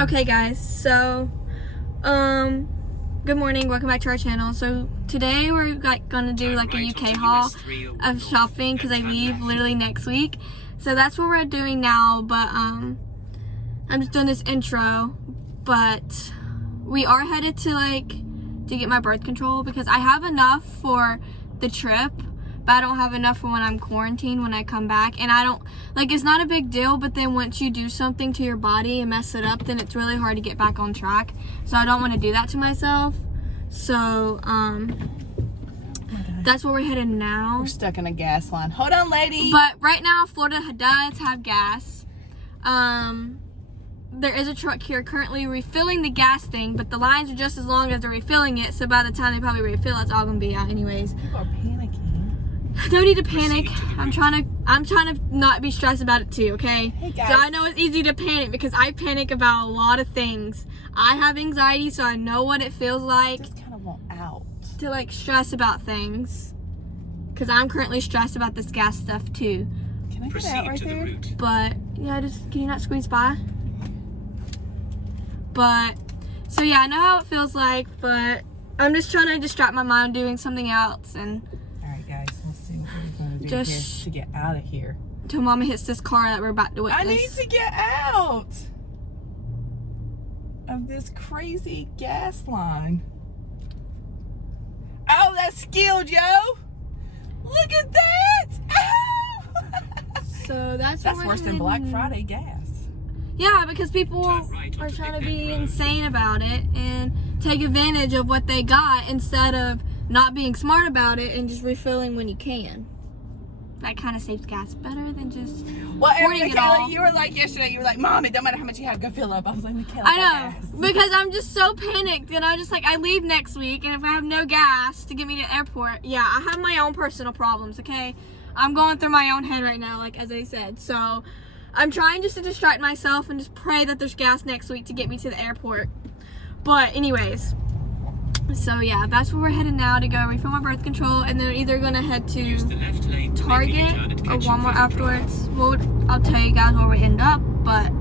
Okay guys, so good morning, welcome back to our channel. So today we're gonna do like a UK haul of shopping because I leave literally next week. So that's what we're doing now, but I'm just doing this intro. But we are headed to get my birth control because I have enough for the trip, but I don't have enough for when I'm quarantined when I come back. And I don't, it's not a big deal, but then once you do something to your body and mess it up, then it's really hard to get back on track. So I don't want to do that to myself. So, that's where we're headed now. We're stuck in a gas line. Hold on, lady. But right now, Florida does have gas. There is a truck here currently refilling the gas thing, but the lines are just as long as they're refilling it. So by the time they probably refill, it's all gonna be out anyways. People are panicking. No need to panic. I'm trying to not be stressed about it too, okay? Hey guys. So I know it's easy to panic because I panic about a lot of things. I have anxiety, so I know what it feels like. Just kind of want out. To stress about things. Because I'm currently stressed about this gas stuff too. Can I get out right there? But yeah, can you not squeeze by? But so yeah, I know how it feels like, but I'm just trying to distract my mind doing something else and Alright guys, let's see what we're gonna do just here to get out of here. Till Mama hits this car that we're about to witness. I need to get out of this crazy gas line. Oh, that's skilled, yo! Look at that! Ow! So that's worse than Black Friday gas. Yeah, because people are trying to be insane about it and take advantage of what they got instead of not being smart about it and just refilling when you can. That kind of saves gas better than just hoarding it all. You were like yesterday, you were like, Mom, it don't matter how much you have, go fill up. I was like, Mykela, I know, because I'm just so panicked and I'm just like, I leave next week and if I have no gas to get me to the airport, yeah, I have my own personal problems, okay? I'm going through my own head right now, as I said, so I'm trying just to distract myself and just pray that there's gas next week to get me to the airport. But anyways, so yeah, that's where we're headed now to go refill my birth control, and then we're either gonna head to Target or Walmart afterwards. Well, I'll tell you guys where we end up, but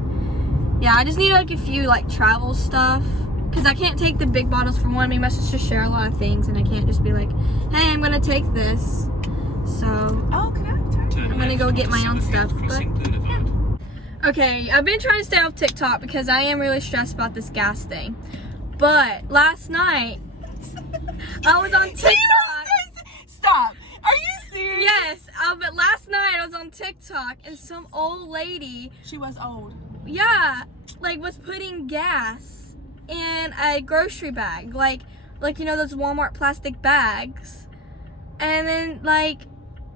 yeah, I just need a few travel stuff because I can't take the big bottles for one. We must just share a lot of things, and I can't just be like, hey, I'm gonna take this. So I'm gonna go get my own stuff. But yeah. Okay, I've been trying to stay off TikTok because I am really stressed about this gas thing. But last night, I was on TikTok. Stop. Are you serious? Yes, but last night I was on TikTok and some old lady. She was old. Yeah, was putting gas in a grocery bag. Like those Walmart plastic bags. And then,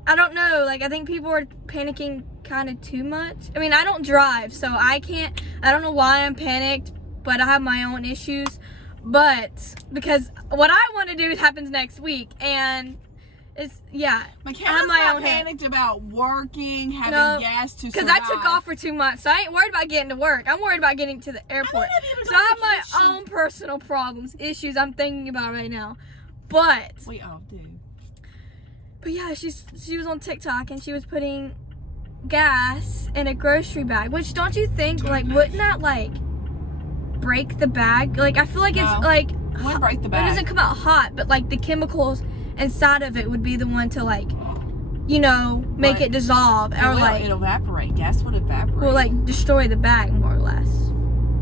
I don't know, I think people were panicking kind of too much. I mean, I don't drive, so I don't know why I'm panicked, but I have my own issues. But because what I want to do happens next week, and it's, yeah. Mykela's not panicked about working, having gas to survive. Because I took off for 2 months, so I ain't worried about getting to work. I'm worried about getting to the airport. So I have my own personal problems, issues I'm thinking about right now. But we all do. But yeah, she was on TikTok and she was putting gas in a grocery bag. Which, don't you think, wouldn't that break the bag? I feel like it's wouldn't break the bag. It doesn't come out hot, but the chemicals inside of it would be the one to make it dissolve or it'll evaporate. Gas would evaporate. Well, destroy the bag more or less.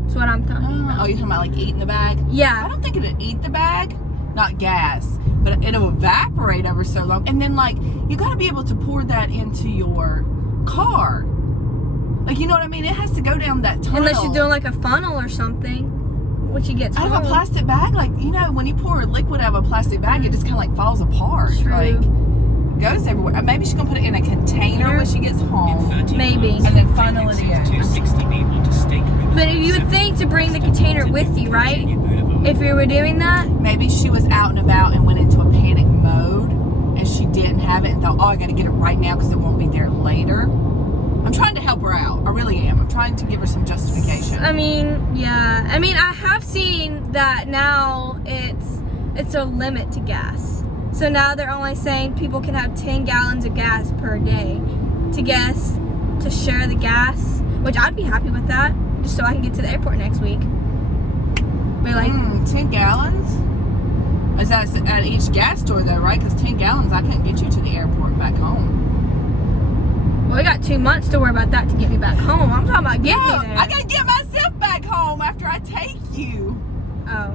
That's what I'm talking about. Oh, you're talking about eating the bag? Yeah. I don't think it'll eat the bag. Not gas, but it'll evaporate over so long. And then you gotta be able to pour that into your car. You know what I mean? It has to go down that tunnel. Unless you're doing a funnel or something, which you get out of a plastic bag. When you pour liquid out of a plastic bag, it just kind of falls apart. True. Goes everywhere. Maybe she's gonna put it in a container when she gets home. Maybe. And then funnel it in. But you would think to bring the container with you, right? If you were doing that? Maybe she was out and about and went into a panic mode and she didn't have it and thought, oh, I gotta get it right now because it won't be there later. I'm trying to help her out. I really am. I'm trying to give her some justification. I mean, yeah. I mean, I have seen that now it's a limit to gas. So now they're only saying people can have 10 gallons of gas per day to share the gas, which I'd be happy with that. just so I can get to the airport next week. But like 10 gallons? Is that at each gas store though, right? Because 10 gallons, I couldn't get you to the airport back home. Well, I got 2 months to worry about that to get me back home. I'm talking about getting me there. I gotta get myself back home after I take you. Oh.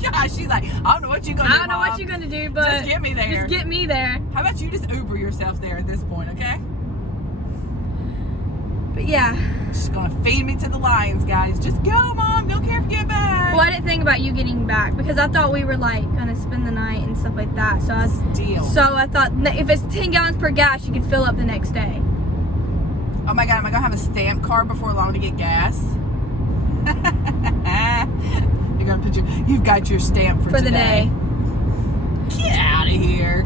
Yeah, she's like, I don't know what you're gonna do. I don't know what you're gonna do, but just get me there. Just get me there. How about you just Uber yourself there at this point, okay? But yeah. She's gonna feed me to the lions, guys. Just go, Mom. Don't care if you get back. Well, I didn't think about you getting back because I thought we were like gonna spend the night and stuff like that. So I thought if it's 10 gallons per gas, you could fill up the next day. Oh my God, am I gonna have a stamp card before long to get gas? You're gonna put you've got your stamp for the day. Get out of here.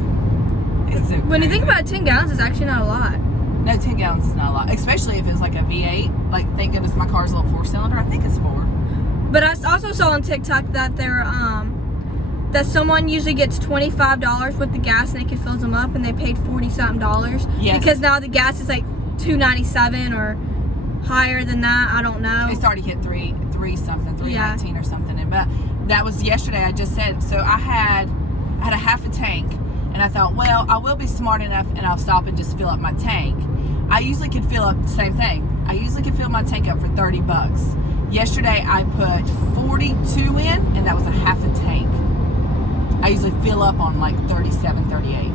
It's so when you think about it, 10 gallons is actually not a lot. No, 10 gallons is not a lot, especially if it's like a V8. Like, thank goodness my car's a little 4-cylinder. I think it's 4. But I also saw on TikTok that that someone usually gets $25 with the gas and they can fill them up, and they paid $40-something. Yes. Because now the gas is like $2.97 or higher than that. I don't know. It's already hit 3.19 Yeah. or something. But that was yesterday. I just said so. I had a half a tank. And I thought, well, I will be smart enough and I'll stop and just fill up my tank. I usually could fill up the same thing. I usually could fill my tank up for $30. Yesterday I put 42 in, and that was a half a tank. I usually fill up on like 37, 38.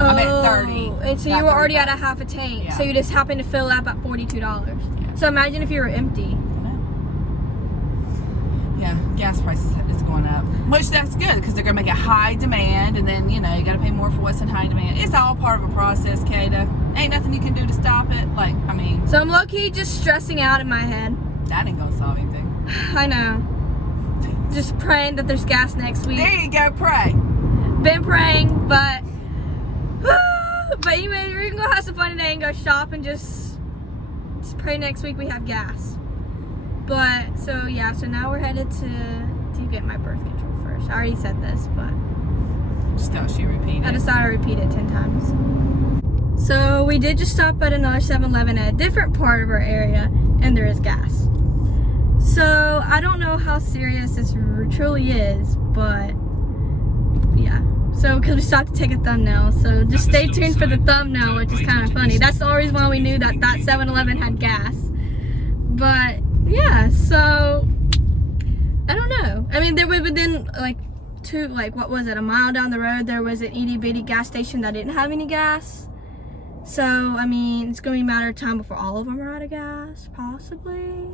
I'm at 30. And so you were already at a half a tank. Yeah. So you just happened to fill up at $42. Yeah. So imagine if you were empty. Yeah, gas prices is going up, which that's good because they're gonna make it high demand, and then you gotta pay more for what's in high demand. It's all part of a process, Kata. Ain't nothing you can do to stop it. Like, I mean, So I'm low-key just stressing out in my head. that ain't gonna solve anything. I know. Just praying that there's gas next week. There you go, pray. Been praying, but anyway, we're gonna go have some fun today and go shop and just pray next week we have gas. But so now we're headed to get my birth control first. I already said this, but Just thought she repeated. I just thought I'd repeat it 10 times. So we did just stop at another 7-Eleven at a different part of our area, and there is gas. So I don't know how serious this truly is, but yeah. So because we stopped to take a thumbnail, so just stay tuned for the thumbnail, which is kind of funny. That's the only reason why we knew that 7-Eleven had gas. But yeah, so I don't know. I mean, there was within what was it, a mile down the road, there was an itty bitty gas station that didn't have any gas. So I mean, it's going to be a matter of time before all of them are out of gas, possibly.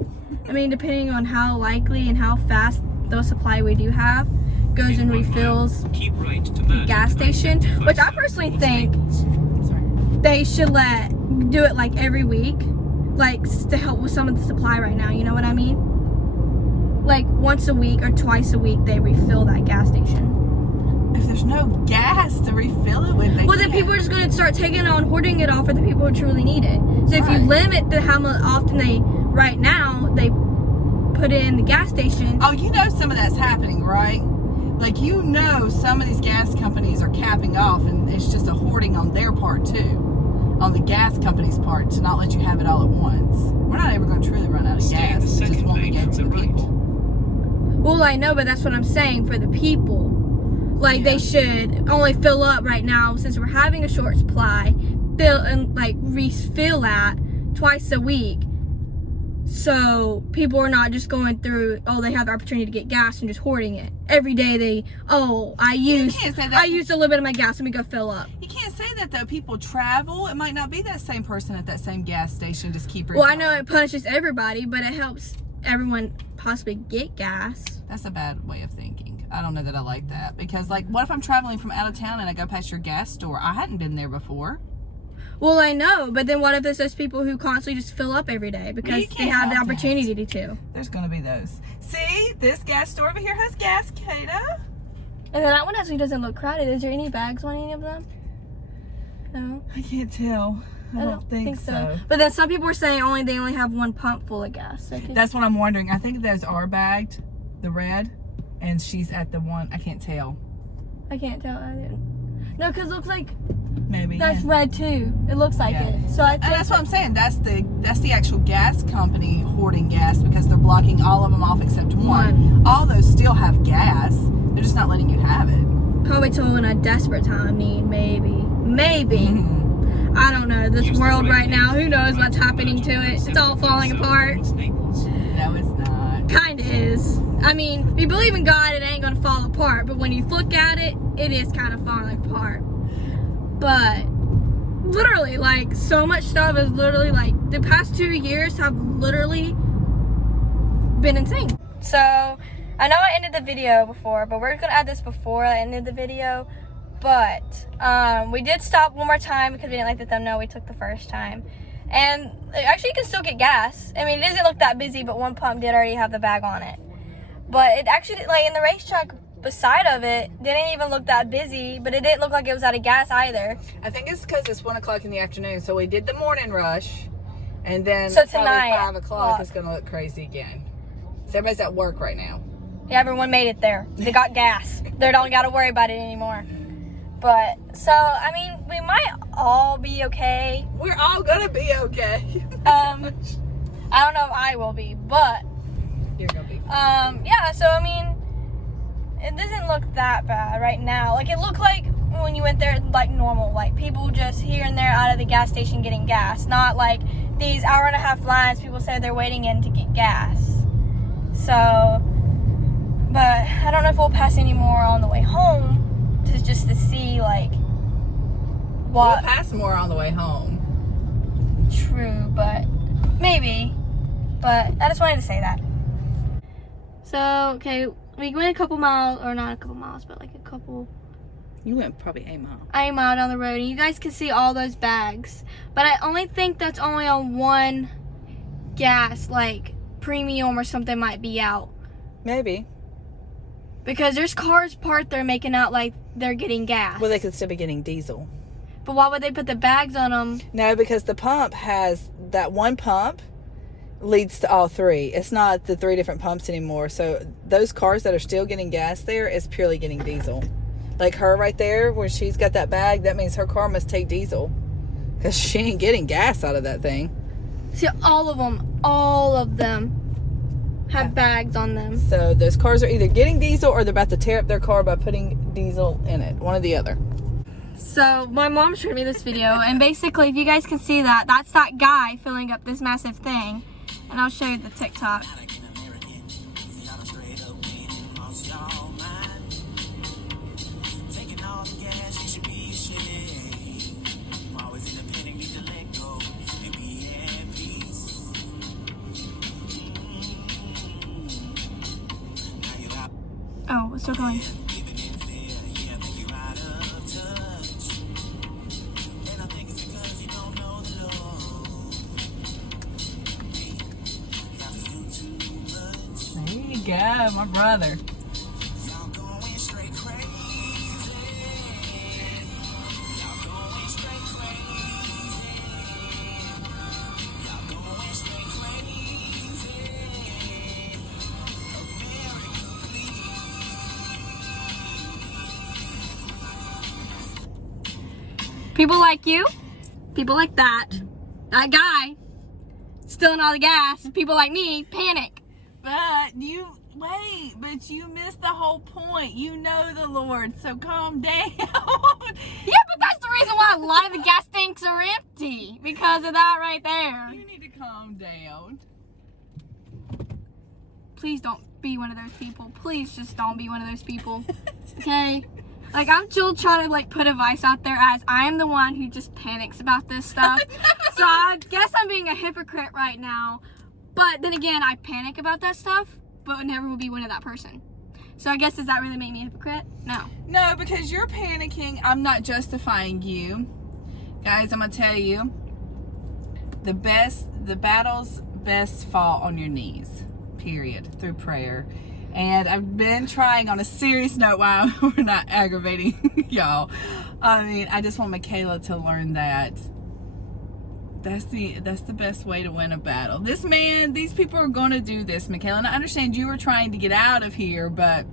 I mean, depending on how likely and how fast the supply we do have goes and refills the gas station, which I personally think they should do it like every week, like to help with some of the supply right now. You know what I mean? Like once a week or twice a week they refill that gas station. If there's no gas to refill it with, then people are just going to start taking it on, hoarding it all for the people who truly need it. So if you limit how often right now they put it in the gas station. Oh, some of that's happening, right? Like, some of these gas companies are capping off, and it's just a hoarding on their part too, on the gas company's part, to not let you have it all at once. We're not ever going to truly run out of gas. It just won't be good for the people. Well, I know, but that's what I'm saying for the people. Like, they should only fill up right now, since we're having a short supply, refill that twice a week. So people are not just going through, they have the opportunity to get gas and just hoarding it. Every day I used a little bit of my gas, let me go fill up. You can't say that though. People travel. It might not be that same person at that same gas station. Just keep refilling. Well, I know it punishes everybody, but it helps everyone possibly get gas. That's a bad way of thinking. I don't know that I like that, because what if I'm traveling from out of town and I go past your gas store? I hadn't been there before. Well, I know, but then what if there's those people who constantly just fill up every day because they have the opportunity to? There's going to be those. See, this gas store over here has gas, Kata. And then that one actually doesn't look crowded. Is there any bags on any of them? No. I can't tell. I don't think so. But then some people were saying they only have one pump full of gas. So that's what I'm wondering. I think those are bagged, the red, and she's at the one. I can't tell. I can't tell either. No, because it looks like Maybe. That's yeah. red too. It looks like Yeah. it. So I think And that's what I'm saying. That's the actual gas company hoarding gas because they're blocking all of them off except one. All those still have gas. They're just not letting you have it. probably till in a desperate time of need, maybe. Mm-hmm. I don't know. This world right now, who knows what's happening to it? It's all falling apart. No, it's not. Kinda is. I mean, if you believe in God, it ain't gonna fall apart. But when you look at it, it is kind of falling apart. But literally, like, so much stuff is literally, like, the past 2 years have literally been insane. So, I know I ended the video before, but we're gonna add this before I ended the video. But we did stop one more time because we didn't like the thumbnail we took the first time. And actually, you can still get gas. I mean, it doesn't look that busy, but one pump did already have the bag on it. But it actually, like, in the racetrack beside of it, didn't even look that busy, but it didn't look like it was out of gas either. I think it's because it's 1 o'clock in the afternoon, so we did the morning rush, and then So probably tonight, 5 o'clock it's going to look crazy again. So everybody's at work right now. Yeah, everyone made it there. They got gas. They don't got to worry about it anymore. But, so, I mean, we might all be okay. We're all going to be okay. I don't know if I will be, but You're going to be. yeah, so, I mean, it doesn't look that bad right now. Like, it looked like when you went there, like, normal. Like, people just here and there out of the gas station getting gas. Not like these hour-and-a-half lines people say they're waiting in to get gas. So, but I don't know if we'll pass any more on the way home just to see, like, what. We'll pass more on the way home. True, but maybe. But I just wanted to say that. So, okay, we went a couple miles, or not a couple miles, but like a couple. You went probably a mile. I'm out on the road, and you guys can see all those bags. But I only think that's only on one gas, like premium or something might be out. Maybe. Because there's cars parked there making out like they're getting gas. Well, they could still be getting diesel. But why would they put the bags on them? No, because the pump has, that one pump leads to all three. It's not the 3 different pumps anymore. So those cars that are still getting gas there is purely getting diesel. Like her right there, where she's got that bag, that means her car must take diesel. Because she ain't getting gas out of that thing. See, all of them have bags on them. So those cars are either getting diesel or they're about to tear up their car by putting diesel in it. One or the other. So my mom showed me this video, and basically, if you guys can see that, that's that guy filling up this massive thing. And I'll show you the TikTok. Oh, it's still going. There you go, my brother. People like you, people like that guy, stealing all the gas, people like me, panic. But you missed the whole point. You know the Lord, so calm down. Yeah, but that's the reason why a lot of the gas tanks are empty, because of that right there. You need to calm down. Please don't be one of those people. Please just don't be one of those people. Okay? Like, I'm still trying to, like, put advice out there as I am the one who just panics about this stuff. So I guess I'm being a hypocrite right now. But then again, I panic about that stuff, but never will be one of that person. So I guess, does that really make me a hypocrite? No. No, because you're panicking. I'm not justifying you. Guys, I'm going to tell you, the battles best fall on your knees, period, through prayer. And I've been trying, on a serious note, while we're not aggravating y'all. I mean, I just want Mykela to learn that that's the best way to win a battle. These people are going to do this, Mykela. And I understand you were trying to get out of here, but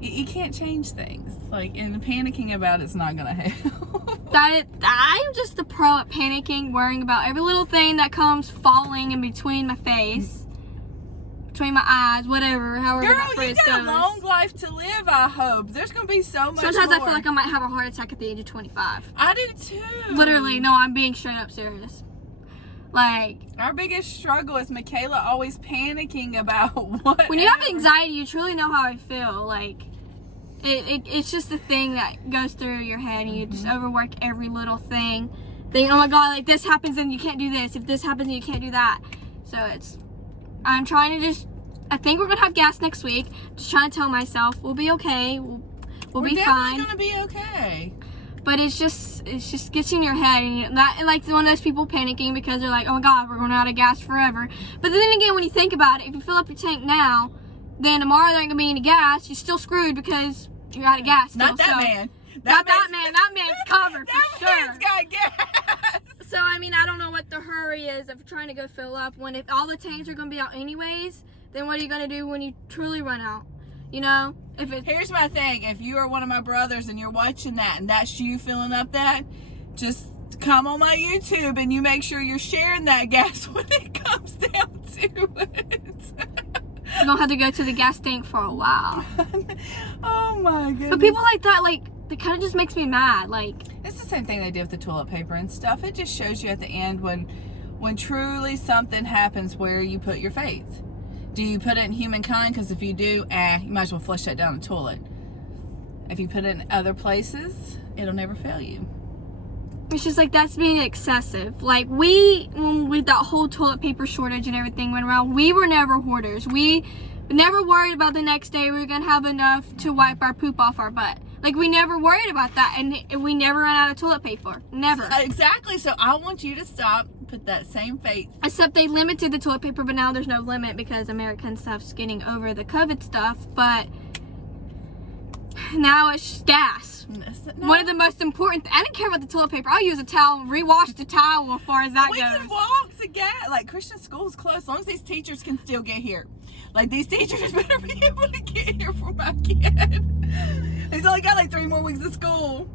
You can't change things. Like, and panicking about it's not gonna help. I'm just a pro at panicking, worrying about every little thing that comes falling in between my face, between my eyes, whatever, however that Girl, you phrase got goes. a long life to live, I hope. There's gonna be so much Sometimes more. I feel like I might have a heart attack at the age of 25. I do too. Literally, no, I'm being straight up serious. Like, our biggest struggle is Mykela always panicking about what. when you have anxiety, you truly know how I feel. Like, it's just a thing that goes through your head, and you just overwork every little thing. Thinking, oh my God, like this happens and you can't do this. If this happens and you can't do that. So I'm trying to I think we're gonna have gas next week. Just trying to tell myself we'll be okay. We'll be fine. We're definitely gonna be okay. But it just gets in your head, and like one of those people panicking because they're like, oh my God, we're going out of gas forever. But then again, when you think about it, if you fill up your tank now, then tomorrow there ain't gonna be any gas. You're still screwed because you're out of gas. Not that man. That man. That man's covered for sure. That man's got gas. So I mean, I don't know what the hurry is of trying to go fill up when if all the tanks are gonna be out anyways. Then what are you gonna do when you truly run out? You know, Here's my thing. If you are one of my brothers and you're watching that and that's you filling up that, just come on my YouTube and you make sure you're sharing that gas when it comes down to it. You don't have to go to the gas tank for a while. Oh my goodness. But people like that, like, it kind of just makes me mad. Like, it's the same thing they do with the toilet paper and stuff. It just shows you at the end when truly something happens where you put your faith. Do you put it in humankind? Because if you do, you might as well flush that down the toilet. If you put it in other places, it'll never fail you. it's just like that's being excessive. Like when that whole toilet paper shortage and everything went around, we were never hoarders. We never worried about the next day we were gonna have enough to wipe our poop off our butt. Like we never worried about that, and we never ran out of toilet paper. Never. Exactly. So I want you to stop. Put that same faith. Except they limited the toilet paper, but now there's no limit because American stuff's getting over the COVID stuff. But now it's just gas. No. One of the most important. I don't care about the toilet paper. I'll use a towel and rewash the towel as far as that we goes. can walk to get like Christian school's closed. As long as these teachers can still get here. Like these teachers better be able to get here for my kid. He's only got like 3 more weeks of school.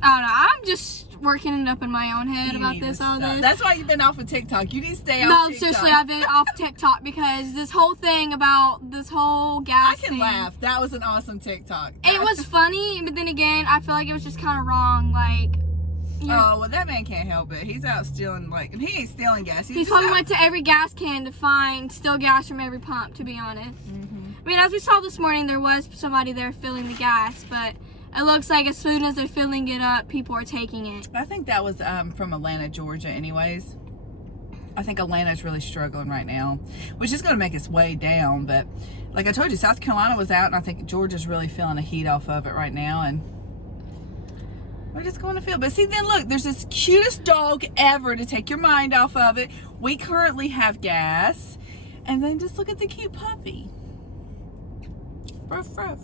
I don't know. I'm just working it up in my own head about this all this. That's why you've been off of TikTok. You need to stay off No, TikTok. seriously, I've been off TikTok because this whole thing about this whole gas I can thing. laugh. That was an awesome TikTok. It was funny, but then again, I feel like it was just kind of wrong. Like, Oh, well, that man can't help it. He's out stealing, like, and he ain't stealing gas. he just probably out- went to every gas can to steal gas from every pump, to be honest. I mean, as we saw this morning, there was somebody there filling the gas, but it looks like as soon as they're filling it up, people are taking it. I think that was from Atlanta, Georgia, anyways. I think Atlanta's really struggling right now, which is going to make its way down. But like I told you, South Carolina was out, and I think Georgia's really feeling the heat off of it right now. And we're just going to feel. But see, then look, there's this cutest dog ever to take your mind off of it. We currently have gas. And then just look at the cute puppy. Ruff, ruff.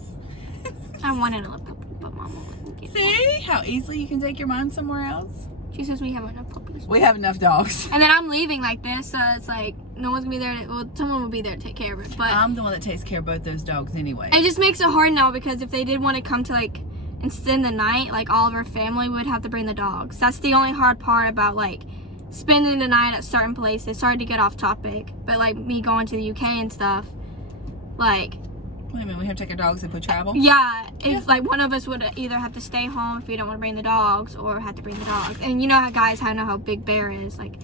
I wanted a little puppy, but Mama wouldn't get one. See how easily you can take your mind somewhere else? She says we have enough puppies. We have enough dogs. And then I'm leaving like this, so it's like no one's gonna be there. Someone will be there to take care of it. But I'm the one that takes care of both those dogs anyway. it just makes it hard now because if they did want to come to like and spend the night, like all of our family would have to bring the dogs. That's the only hard part about like spending the night at certain places. Sorry to get off topic, but like me going to the UK and stuff, like. Wait a minute, we have to take our dogs if we travel? Yeah, if like one of us would either have to stay home if we don't want to bring the dogs, or have to bring the dogs. And you know how guys know how big Bear is. Like,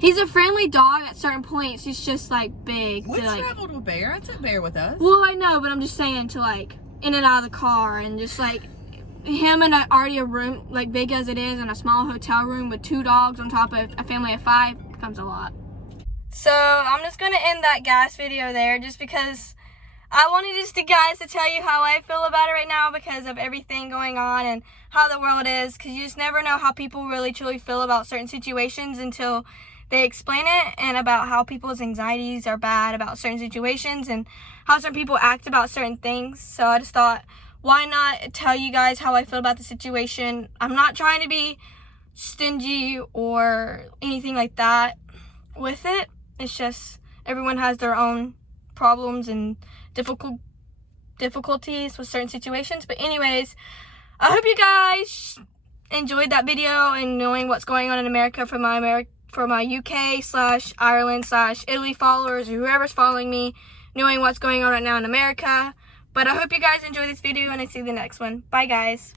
he's a friendly dog at certain points. He's just like big. We to, like, traveled with Bear. I took Bear with us. well, I know, but I'm just saying to like in and out of the car and just like him in already a room like big as it is in a small hotel room with 2 dogs on top of a family of 5 becomes a lot. So I'm just gonna end that gas video there just because I wanted just you guys to tell you how I feel about it right now because of everything going on and how the world is, because you just never know how people really truly feel about certain situations until they explain it, and about how people's anxieties are bad about certain situations and how certain people act about certain things. So I just thought, why not tell you guys how I feel about the situation. I'm not trying to be stingy or anything like that with it. It's just everyone has their own problems and difficult difficulties with certain situations. But anyways, I hope you guys enjoyed that video and knowing what's going on in America for my UK/Ireland/Italy followers, or whoever's following me, knowing what's going on right now in America. But I hope you guys enjoy this video, and I see you in the next one. Bye, guys.